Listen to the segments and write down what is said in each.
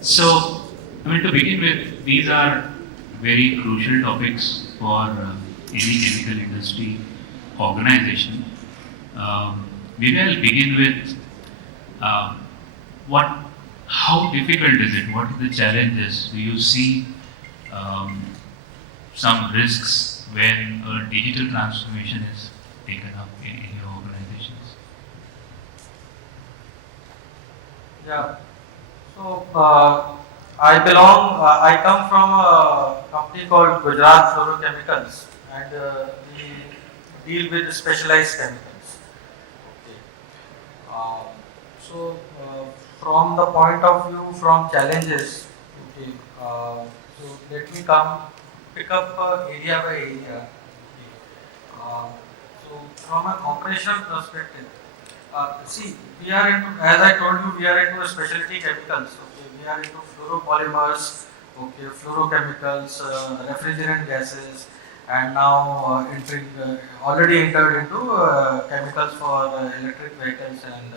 So, I mean, to begin with, these are very crucial topics for any chemical industry organization. Maybe I'll begin with uh, what, how difficult is it? What are the challenges? Do you see um, some risks when a digital transformation is taken up in your organizations? Yeah. So I come from a company called Gujarat Flurochemicals, and we deal with specialized chemicals. Okay. Um, so from the point of view from challenges, okay. So let me come pick up area by area. Okay. So from an operational perspective. See, we are into, as I told you, we are into specialty chemicals. Okay, we are into fluoropolymers, okay, fluorochemicals, refrigerant gases, and now already entered into chemicals for electric vehicles and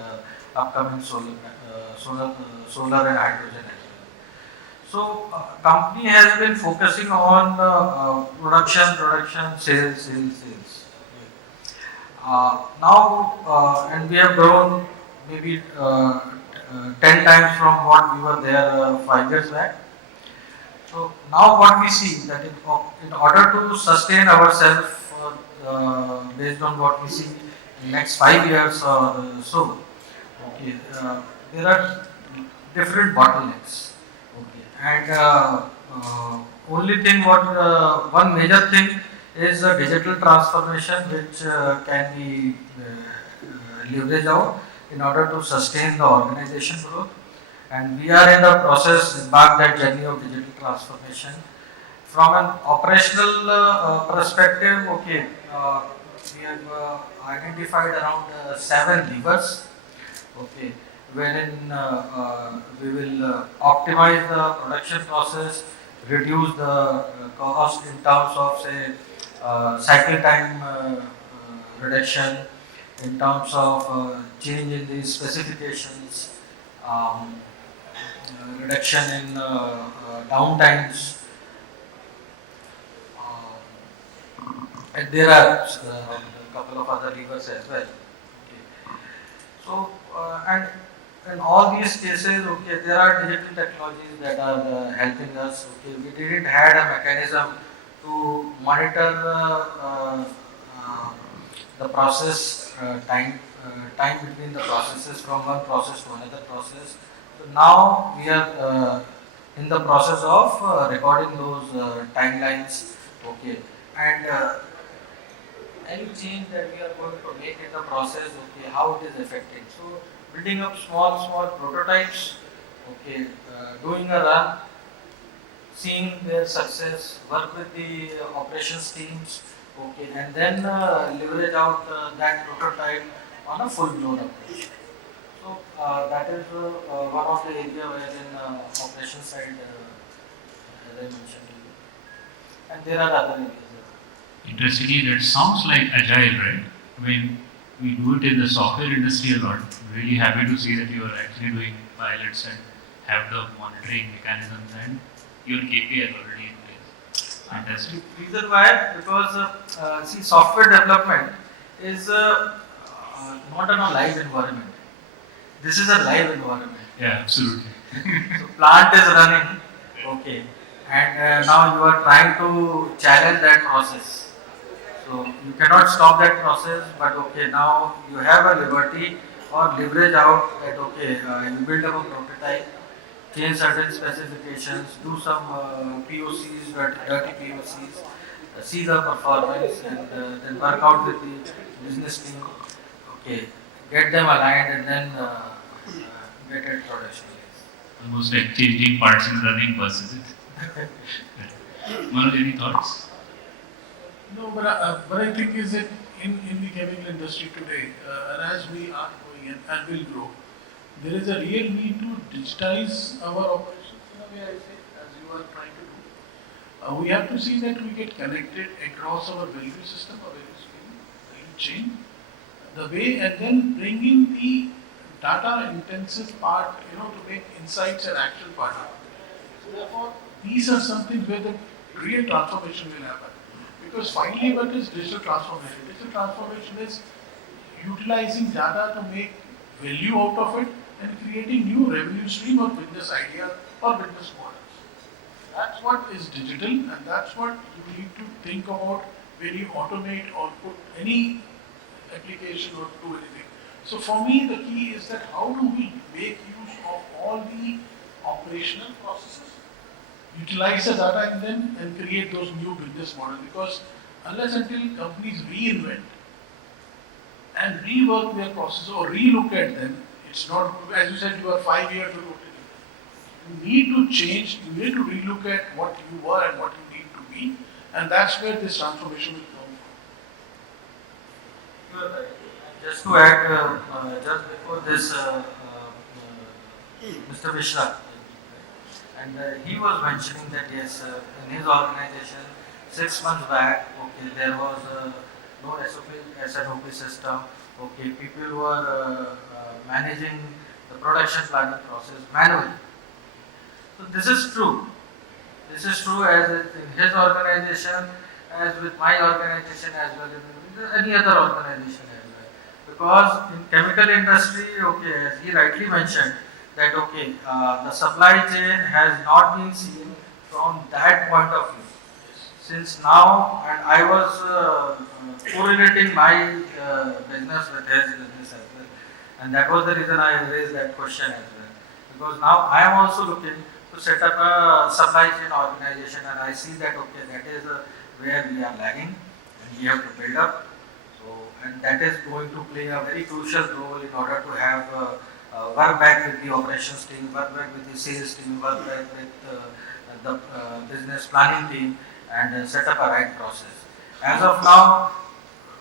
upcoming solar and hydrogen as well. So, company has been focusing on production, sales. And we have grown maybe 10 times from what we were there 5 years back. So now what we see that in order to sustain ourselves based on what we see in next 5 years or so, okay, there are different bottlenecks. Okay, and only thing one major thing is digital transformation, which can be leveraged out in order to sustain the organization growth. And we are in the process, embark that journey of digital transformation. From an operational perspective, okay, we have identified around 7 levers, okay, wherein we will optimize the production process, reduce the cost in terms of say cycle time reduction, in terms of change in the specifications, um, reduction in downtimes, and there are a couple of other levers as well. Okay. So, and in all these cases, okay, there are digital technologies that are helping us. Okay, we didn't had a mechanism to monitor uh, the process time between the processes from one process to another process. So now we are in the process of recording those timelines. Okay, and any change that we are going to make in the process, okay, how it is affecting. So building up small prototypes, okay, doing a run, seeing their success, work with the operations teams, okay, and then leverage out that prototype on a full blown approach. So that is one of the area wherein operation side, as I mentioned to you, and there are other areas. Interestingly, that sounds like agile, right? I mean, we do it in the software industry a lot. Really happy to see that you are actually doing pilots and have the monitoring mechanisms and your KPI is already in place. Fantastic. Reason why? Because see, software development is not in a live environment. This is a live environment. Yeah, absolutely. So plant is running, okay, and now you are trying to challenge that process. So you cannot stop that process, but okay, now you have a liberty or leverage out that okay, you build up a prototype, change certain specifications, do some POCs, dirty POCs, see the performance, and then work out with the business team. Okay, get them aligned, and then get it production. Almost like changing parts in running bus, is it? Manoj, any thoughts? No, but I think is that in the chemical industry today, and as we are growing and will grow, there is a real need to digitize our operations in a way, I say, as you are trying to do. We have to see that we get connected across our value system, our value chain, the way, and then bringing the data intensive part, to make insights and action part of it. So therefore, these are something where the real transformation will happen. Because finally, what is digital transformation? Digital transformation is utilizing data to make value out of it and creating new revenue stream or business idea or business models. That's what is digital, and that's what you need to think about when you automate or put any application or do anything. So for me, the key is that how do we make use of all the operational processes, utilize the data in them, and create those new business models. Because unless until companies reinvent and rework their processes or relook at them, it's not, as you said, you are 5 years ago. You need to change, you need to relook at what you were and what you need to be, and that's where this transformation will come from. Just to add, just before this, Mr. Mishra, and he was mentioning that yes, in his organization, 6 months back, okay, there was no SNOP system. Okay, people were managing the production planning process manually. So this is true. This is true as in his organization, as with my organization, as well as any other organization as well. Because in chemical industry, okay, as he rightly mentioned, that okay, the supply chain has not been seen from that point of view. Since now, and I was correlating my business with his business as well, and that was the reason I raised that question as well. Because now I am also looking to set up a supply chain organization, and I see that okay, that is where we are lagging, and we have to build up. So, and that is going to play a very crucial role in order to have work back with the operations team, work back with the sales team, work back with the business planning team, and set up a right process. As of now,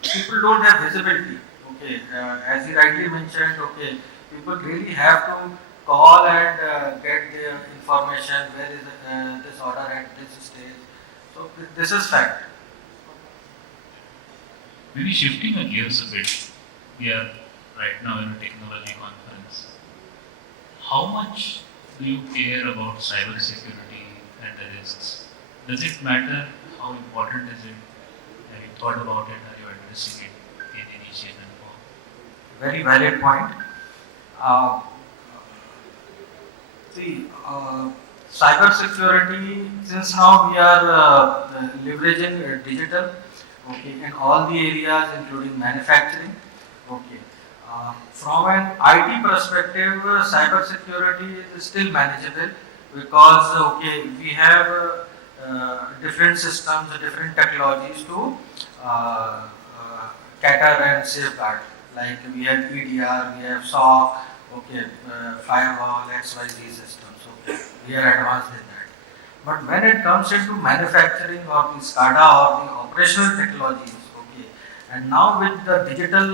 people don't have visibility. Okay, as he rightly mentioned, okay, people really have to call and get the information where is this order at this stage. So this is fact. Maybe shifting our gears a bit, we are right now in a technology conference. How much do you care about cyber security and the risks? Does it matter? How important is it? Have you thought about it? Are you addressing it in any shape and form? Very valid point. See, cyber security, since now we are leveraging digital, okay, in all the areas including manufacturing, okay. From an IT perspective, cyber security is still manageable because okay, we have different systems, different technologies to cater and safeguard. Like we have EDR, we have SOC, okay, firewall, XYZ systems. Okay, we are advanced in that. But when it comes into manufacturing or the SCADA or the operational technologies, okay, and now with the digital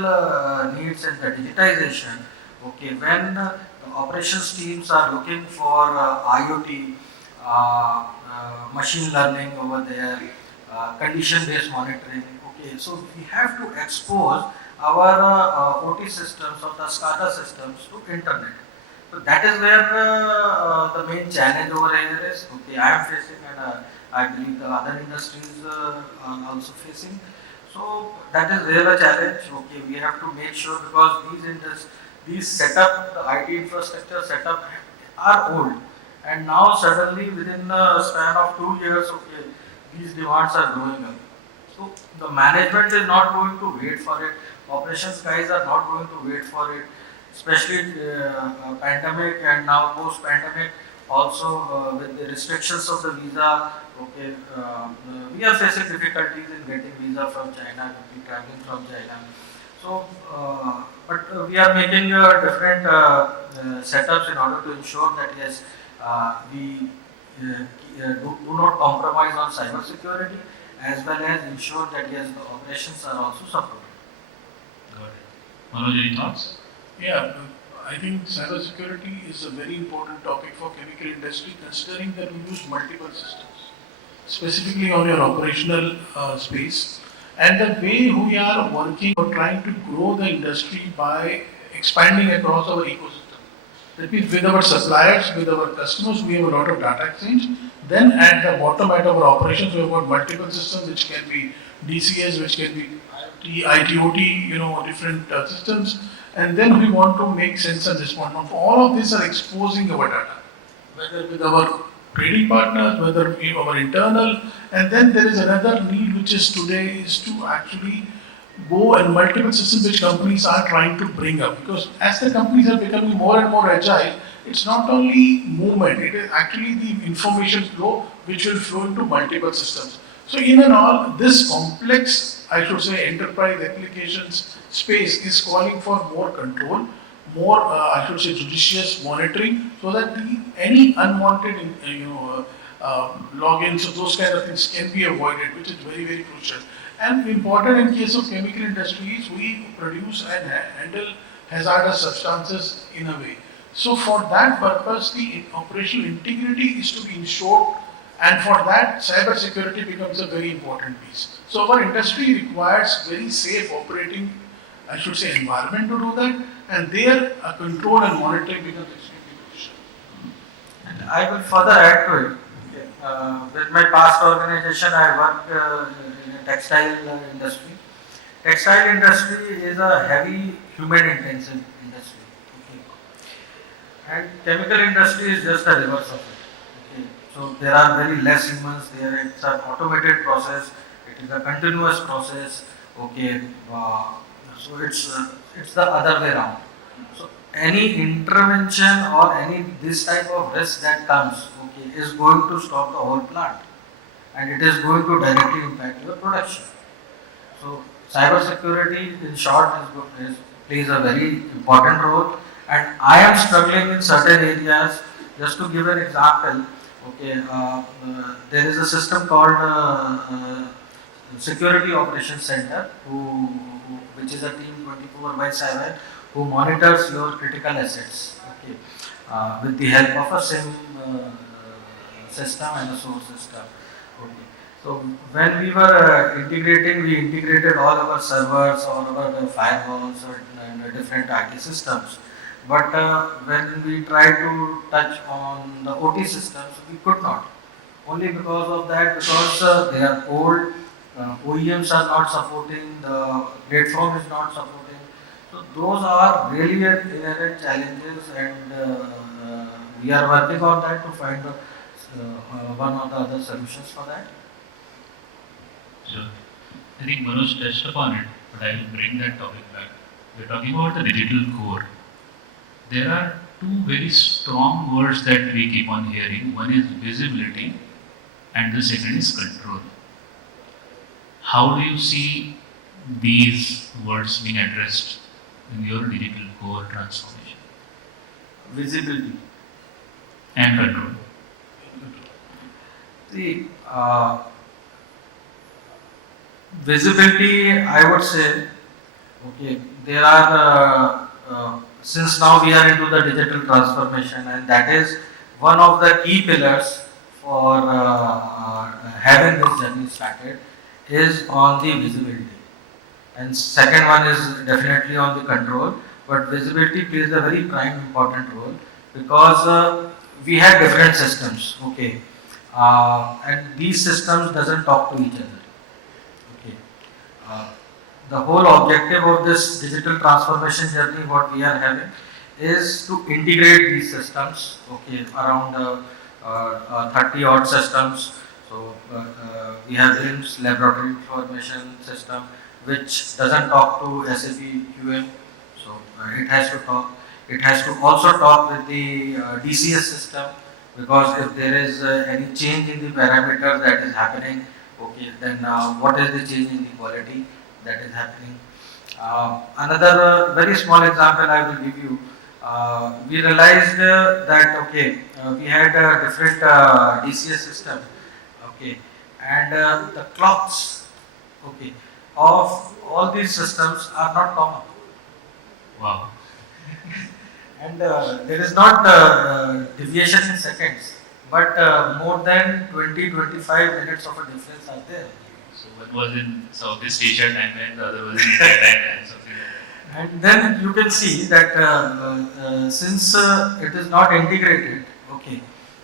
needs and the digitization, okay, when the operations teams are looking for IoT, machine learning over there, condition-based monitoring, okay, so we have to expose our OT systems or the SCADA systems to internet. So that is where the main challenge over here is. Okay, I am facing, and I believe the other industries are also facing. So that is where the challenge. Okay, we have to make sure because these setup, the IT infrastructure setup are old, and now suddenly within the span of 2 years, okay, these demands are growing up. So the management is not going to wait for it. Operations guys are not going to wait for it, especially pandemic and now post-pandemic. Also with the restrictions of the visa, okay, we are facing difficulties in getting visa from China, traveling from China. So, but we are making different setups in order to ensure that yes, we do not compromise on cyber security, as well as ensure that yes, the operations are also supported. Got it. Manoj, any thoughts? Yeah, I think cybersecurity is a very important topic for chemical industry, considering that we use multiple systems, specifically on your operational space, and the way we are working or trying to grow the industry by expanding across our ecosystem. That means with our suppliers, with our customers, we have a lot of data exchange. Then at the bottom, at our operations, we have got multiple systems which can be DCS, which can be IoT, ITOT, different systems. And then we want to make sense and respond. Now, all of these are exposing our data, whether with our trading partners, whether our internal, and then there is another need which is today is to actually go and multiple systems which companies are trying to bring up, because as the companies are becoming more and more agile, it's not only movement, it is actually the information flow which will flow into multiple systems. So in and all, this complex, I should say, enterprise applications space is calling for more control, more, I should say, judicious monitoring, so that any unwanted, logins or those kind of things can be avoided, which is very, very crucial. And important in case of chemical industries, we produce and handle hazardous substances in a way. So for that purpose, the operational integrity is to be ensured, and for that, cyber security becomes a very important piece. So our industry requires very safe operating, I should say, environment to do that, and there control and monitoring becomes extremely crucial. And I will further add to it. With my past organization, I worked in a textile industry. Textile industry is a heavy human-intensive industry. Okay. And chemical industry is just a reverse of it. Okay. So there are very less humans there. It's an automated process. It is a continuous process. Okay. So it's the other way around. So any intervention or any this type of risk that comes, okay, is going to stop the whole plant, and it is going to directly impact your production. So cyber security, in short, plays a very important role, and I am struggling in certain areas. Just to give an example, okay, there is a system called Security Operations Center, which is a team 24/7 who monitors your critical assets, okay, with the help of a SIM system and a source system. Okay. So when we were integrating, we integrated all our servers, all our firewalls, and different IT systems. But when we tried to touch on the OT systems, we could not. Only because of that, because they are old, OEMs are not supporting, the platform is not supporting. So those are really inherent challenges, and we are working on that to find one or the other solutions for that. Sure. I think Manoj touched upon it, but I will bring that topic back. We're talking about the digital core. There are two very strong words that we keep on hearing. One is visibility, and the second is control. How do you see these words being addressed in your digital core transformation? Visibility And control. See, visibility, I would say, okay, there are, since now we are into the digital transformation, and that is one of the key pillars for having this journey started, is on the visibility. And second one is definitely on the control, but visibility plays a very prime important role, because we have different systems, okay, and these systems doesn't talk to each other, okay. The whole objective of this digital transformation journey, what we are having, is to integrate these systems, okay, around 30 odd systems. So we have LIMS, Laboratory Information System, which doesn't talk to SAP QM, so it has to talk. It has to also talk with the DCS system, because if there is any change in the parameter that is happening, okay, then what is the change in the quality that is happening? Another very small example I will give you. We realized that, okay, we had a different DCS system, okay, and the clocks, okay, of all these systems are not common. Wow. And there is not deviation in seconds, but more than 20-25 minutes of a difference are there. So one was in Southeast Asia time and the other was in Thailand time, something like that. And then you can see that since it is not integrated, okay,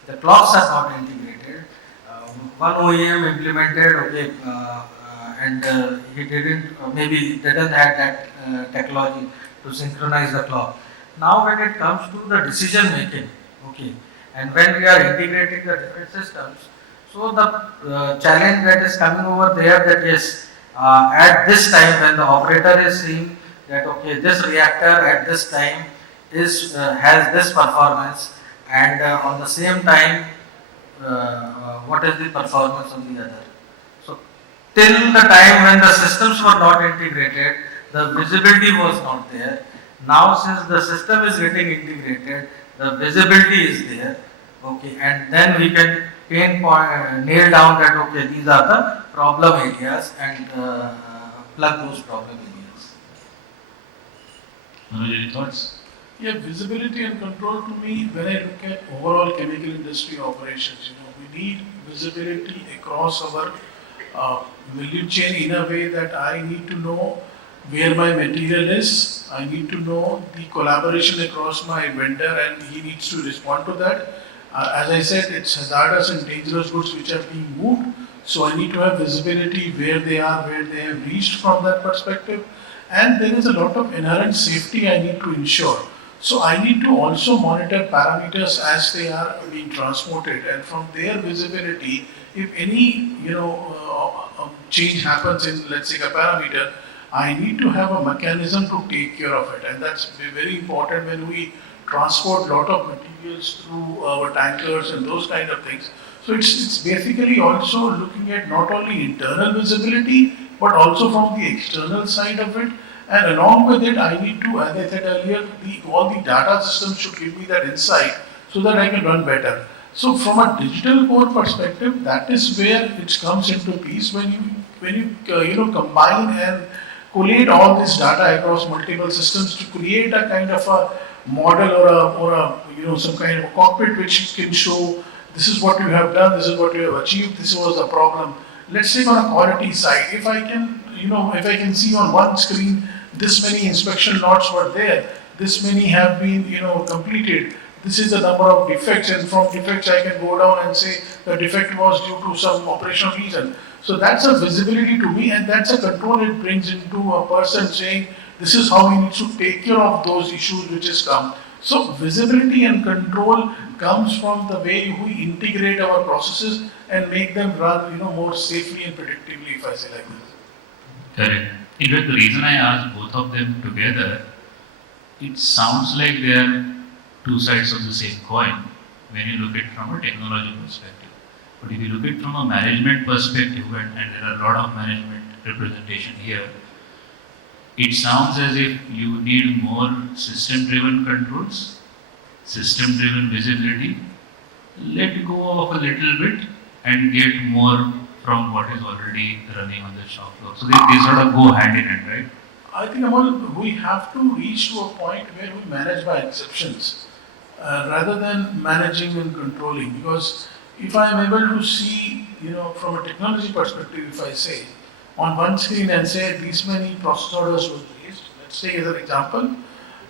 the clocks are not integrated. One OEM implemented, okay, and he didn't, maybe didn't have that technology to synchronize the clock. Now when it comes to the decision making, okay, and when we are integrating the different systems, so the challenge that is coming over there, that yes, at this time when the operator is seeing that okay, this reactor at this time is has this performance, and on the same time what is the performance of the other. So till the time when the systems were not integrated, the visibility was not there. Now since the system is getting integrated, the visibility is there, okay, and then we can nail down that okay, these are the problem areas, and plug those problem areas. Manoj, any thoughts? Yeah, visibility and control to me, when I look at overall chemical industry operations, we need visibility across our value chain in a way that I need to know where my material is, I need to know the collaboration across my vendor and he needs to respond to that. As I said, it's hazardous and dangerous goods which are being moved, so I need to have visibility where they are, where they have reached from that perspective, and there is a lot of inherent safety I need to ensure. So I need to also monitor parameters as they are being transported, and from their visibility, if any change happens in, let's say, a parameter, I need to have a mechanism to take care of it, and that's very important when we transport lot of materials through our tankers and those kind of things. So it's basically also looking at not only internal visibility but also from the external side of it. And along with it, I need to, as I said earlier, all the data systems should give me that insight so that I can run better. So from a digital core perspective, that is where it comes into piece when you combine and collate all this data across multiple systems to create a kind of a model or some kind of a cockpit which can show this is what you have done, this is what you have achieved, this was the problem. Let's say on a quality side, if I can see on one screen this many inspection lots were there, this many have been completed, this is the number of defects, and from defects I can go down and say the defect was due to some operational reason. So that's a visibility to me, and that's a control it brings into a person saying this is how he needs to take care of those issues which has come. So visibility and control comes from the way we integrate our processes and make them run more safely and predictably, if I say like this. Correct. In fact, the reason I asked both of them together, it sounds like they are two sides of the same coin when you look at it from a technology perspective. But if you look at it from a management perspective, and there are a lot of management representation here, it sounds as if you need more system-driven controls, system-driven visibility, let go of a little bit and get more from what is already running on the shop floor. So they sort of go hand in hand, right? I think Amal, we have to reach to a point where we manage by exceptions rather than managing and controlling. Because if I am able to see, from a technology perspective, if I say on one screen and say these many process orders were raised, let's take as an example,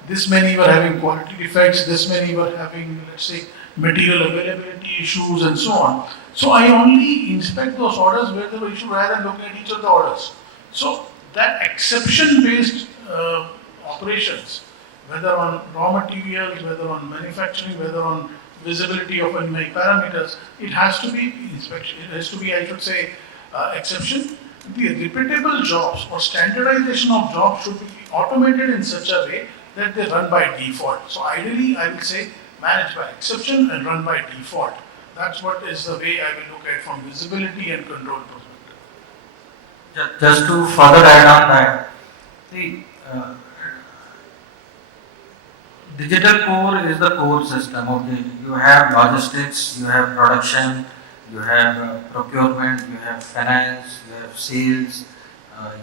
this many were having quality defects, this many were having, let's say, material availability issues and so on. So I only inspect those orders where there were issues rather than looking at each of the orders. So that exception-based operations, whether on raw materials, whether on manufacturing, whether on visibility of my parameters, it has to be inspection. It has to be, I should say, exception. The repeatable jobs or standardization of jobs should be automated in such a way that they run by default. So ideally, I will say manage by exception and run by default. That's what is the way I will look at from visibility and control perspective. Just to further add on that, see, digital core is the core system. Okay, you have logistics, you have production, you have procurement, you have finance, you have sales,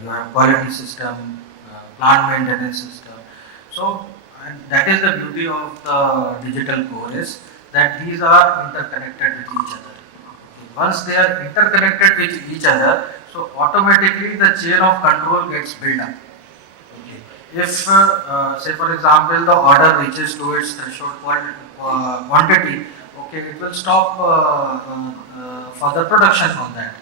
you have quality system, plant maintenance system. So, and that is the beauty of the digital core is that these are interconnected with each other. Okay. Once they are interconnected with each other, so automatically the chain of control gets built up. Okay. If, say for example, the order reaches to its threshold quantity, okay, it will stop further production on that.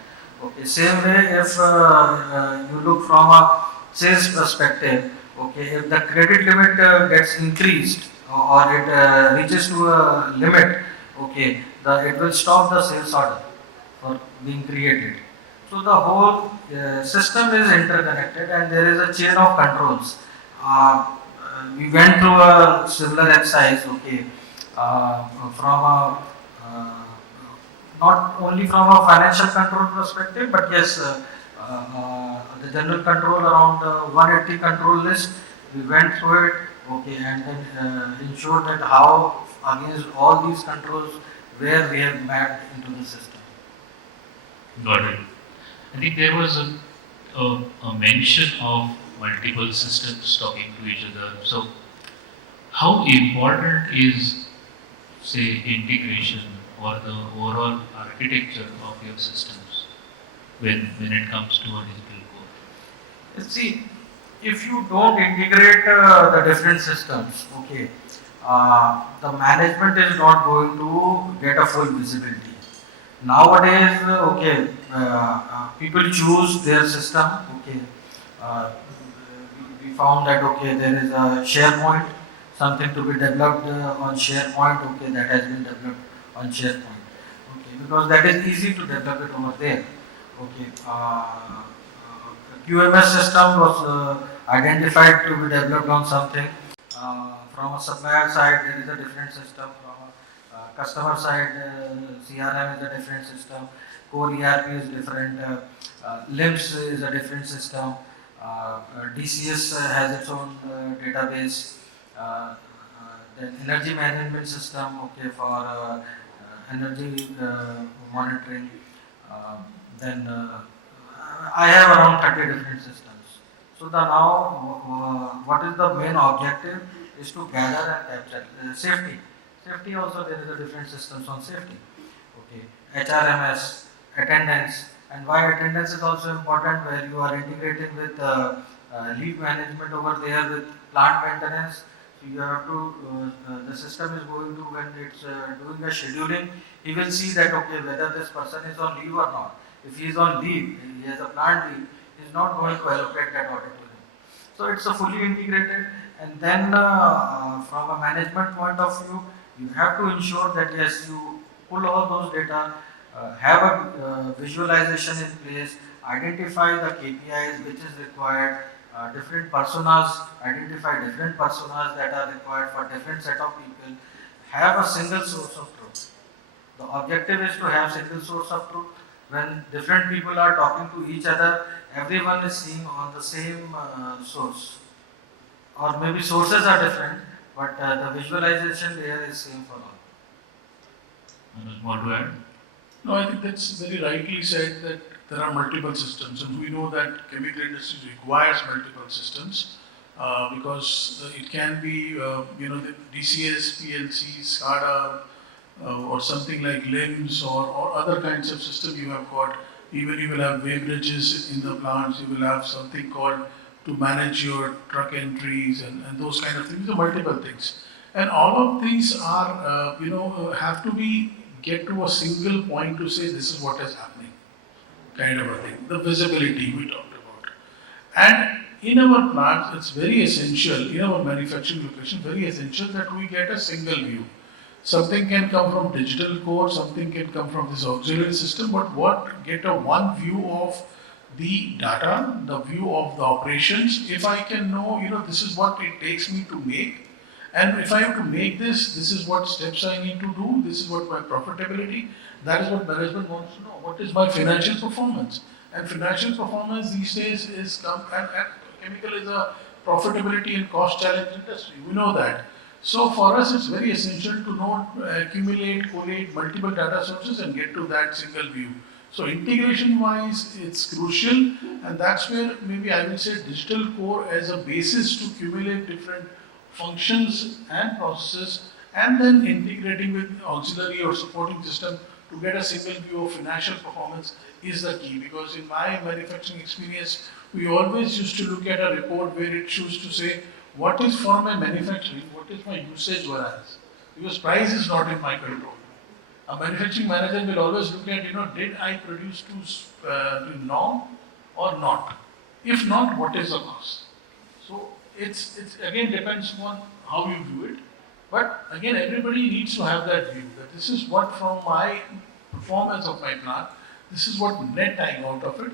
Okay, same way if you look from a sales perspective, okay, if the credit limit gets increased or it reaches to a limit, okay, it will stop the sales order for being created. So the whole system is interconnected and there is a chain of controls. We went through a similar exercise, okay, from a not only from a financial control perspective, but yes, the general control around 180 control list. We went through it, okay, and then ensured that how against all these controls where we have mapped into the system. Got it. I think there was a mention of multiple systems talking to each other. So, how important is, say, integration or the overall architecture of your systems when it comes to a digital core? See, if you don't integrate the different systems, okay, the management is not going to get a full visibility. Nowadays, okay, people choose their system, okay. Uh, we found that okay, there is a SharePoint, something to be developed on SharePoint, okay, that has been developed on SharePoint, okay, because that is easy to develop it over there, okay. QMS system was identified to be developed on something. From a supplier side, there is a different system. From a customer side, CRM is a different system. Core ERP is different. LIMS is a different system. DCS has its own database. Then energy management system, okay, for energy monitoring. Then I have around 30 different systems. So the now, what is the main objective is to gather and capture safety. Safety also there is a different systems on safety. Okay, HRMS, attendance, and why attendance is also important where you are integrating with leave management over there with plant maintenance. So you have to, the system is going to when it's doing a scheduling, he will see that okay whether this person is on leave or not. If he is on leave, he has a planned leave, he is not going to allocate that audit to him. So it's a fully integrated, and then from a management point of view, you have to ensure that yes, you pull all those data, have a visualization in place, identify the KPIs which is required, different personas, identify different personas that are required for different set of people, have a single source of truth. The objective is to have single source of truth. When different people are talking to each other, everyone is seeing on the same source. Or maybe sources are different, but the visualization layer is same for all. More to add? No, I think that's very rightly said that there are multiple systems, and we know that chemical industry requires multiple systems because it can be, the DCS, PLC, SCADA, or something like LIMS or other kinds of system you have got. Even you will have weighbridges in the plants, you will have something called to manage your truck entries and those kind of things, multiple things. And all of these are, have to be get to a single point to say this is what is happening, kind of a thing. The visibility we talked about. And in our plants, it's very essential, in our manufacturing location, very essential that we get a single view. Something can come from digital core, something can come from this auxiliary system, but get a one view of the data, the view of the operations. If I can know, this is what it takes me to make, and if I have to make this is what steps I need to do, this is what my profitability, that is what management wants to know. What is my financial performance? And financial performance these days is, and chemical is a profitability and cost challenge industry, we know that. So for us, it's very essential to know, accumulate, collate multiple data sources and get to that single view. So integration wise, it's crucial, and that's where maybe I will say digital core as a basis to accumulate different functions and processes, and then integrating with auxiliary or supporting system to get a single view of financial performance is the key, because in my manufacturing experience, we always used to look at a report where it shows to say what is for my manufacturing, what is my usage variance, because price is not in my control. A manufacturing manager will always look at, did I produce to norm or not? If not, what is the cost? So it's again depends on how you view it. But again, everybody needs to have that view that this is what from my performance of my plant, this is what net I got of it.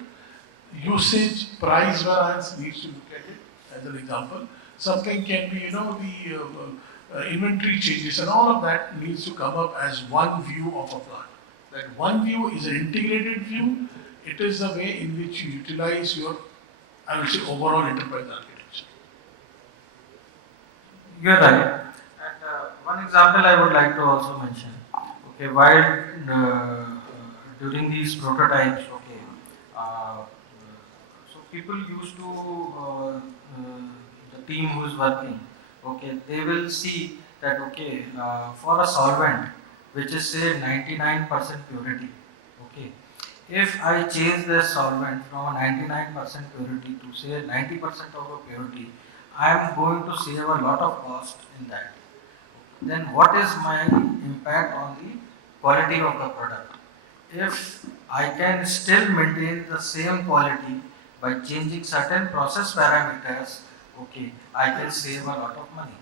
Usage, price variance needs to look at it as an example. Something can be, the inventory changes and all of that needs to come up as one view of a plant. That one view is an integrated view. It is the way in which you utilize your, I would say, overall enterprise architecture. You're right. And one example I would like to also mention. Okay, while during these prototypes, okay, so people used to the team who is working. Okay, they will see that okay, for a solvent which is say 99% purity. Okay, if I change the solvent from a 99% purity to say 90% of a purity, I am going to save a lot of cost in that. Then what is my impact on the quality of the product? If I can still maintain the same quality by changing certain process parameters, okay, I can save a lot of money.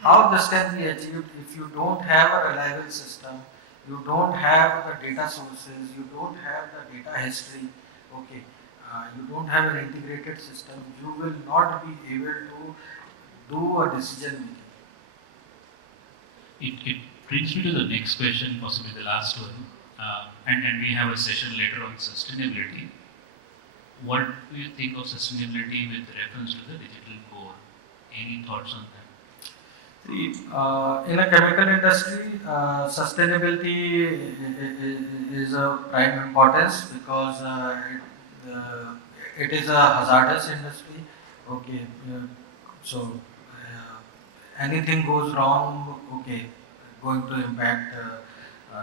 How this can be achieved if you don't have a reliable system, you don't have the data sources, you don't have the data history, okay, you don't have an integrated system, you will not be able to do a decision making. It brings me to the next question, possibly the last one, and we have a session later on sustainability. What do you think of sustainability with reference to the digital core? Any thoughts on that? See, in a chemical industry, sustainability is of prime importance because it is a hazardous industry. Okay, so anything goes wrong, okay, going to impact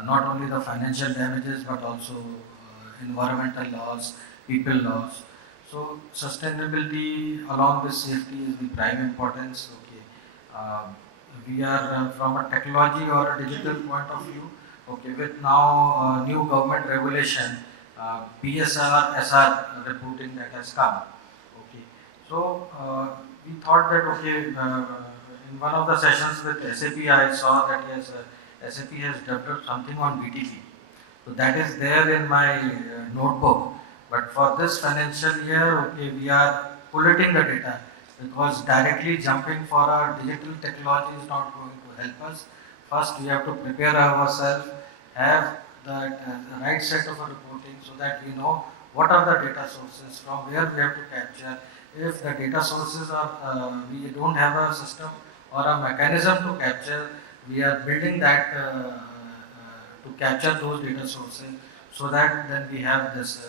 not only the financial damages but also environmental loss, people loss. So sustainability along with safety is the prime importance. Okay, we are from a technology or a digital point of view. Okay, with now new government regulation, BSR, SR reporting that has come. Okay, so we thought that okay, in one of the sessions with SAP, I saw that yes, SAP has developed something on BTP. So that is there in my notebook. But for this financial year, okay, we are collating the data because directly jumping for a digital technology is not going to help us. First, we have to prepare ourselves, have the right set of reporting so that we know what are the data sources, from where we have to capture. If the data sources are, we don't have a system or a mechanism to capture, we are building that to capture those data sources so that then we have this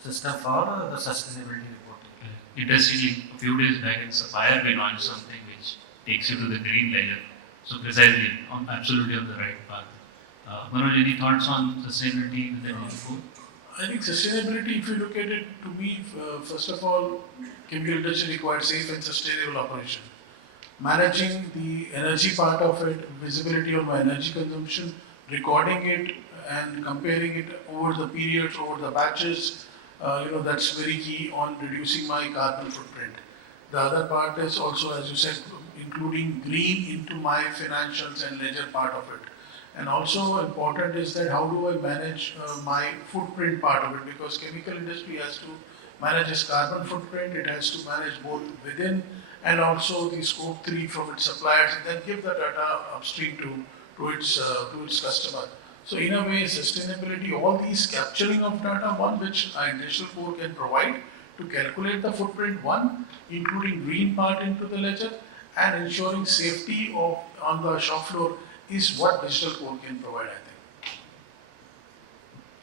system for the sustainability reporting. Interestingly, a few days back in Sapphire, we launched something which takes you to the green ledger. So precisely, absolutely on the right path. Manoj, any thoughts on sustainability with the digital core? I think sustainability, if you look at it, to me, first of all, chemical industry requires safe and sustainable operation. Managing the energy part of it, visibility of my energy consumption, recording it and comparing it over the periods, over the batches, that's very key on reducing my carbon footprint. The other part is also, as you said, including green into my financials and ledger part of it. And also important is that how do I manage my footprint part of it, because chemical industry has to manage its carbon footprint, it has to manage both within and also the scope 3 from its suppliers, and then give the data upstream to its customer. So in a way, sustainability, all these capturing of data, one which a digital core can provide to calculate the footprint, one, including green part into the ledger, and ensuring safety on the shop floor is what digital core can provide, I think.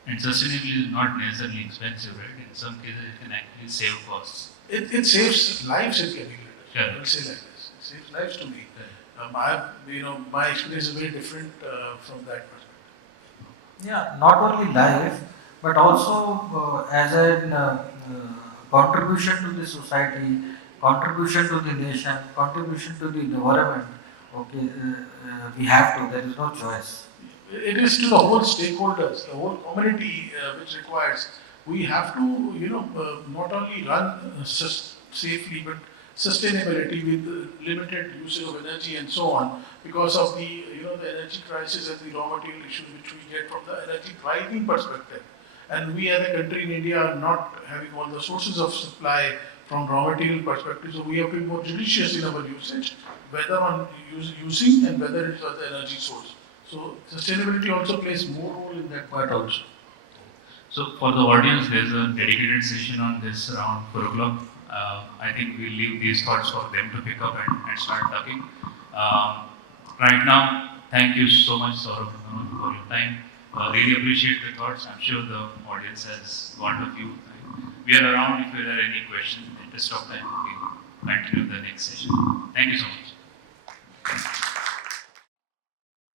And sustainability is not necessarily expensive, right? In some cases, it can actually save costs. It saves lives in chemical industry. Yeah. I will say like this. It saves lives to me. My experience is very different from that perspective. Yeah, not only life, but also as a contribution to the society, contribution to the nation, contribution to the environment. Okay, we have to. There is no choice. It is to the whole stakeholders, the whole community which requires. We have to, not only run safely, but sustainability with limited usage of energy and so on, because of the, the energy crisis and the raw material issues which we get from the energy pricing perspective. And we as a country in India are not having all the sources of supply from raw material perspective, so we have to be more judicious in our usage, whether on using and whether it's on the energy source. So sustainability also plays more role in that part also. So for the audience, there's a dedicated session on this around 4 o'clock. I think we'll leave these thoughts for them to pick up and start talking. Right now, thank you so much, Saurabh, for your time. Really appreciate the thoughts. I'm sure the audience has got a few. We are around if there are any questions. In the interest of time, we'll continue the next session. Thank you so much.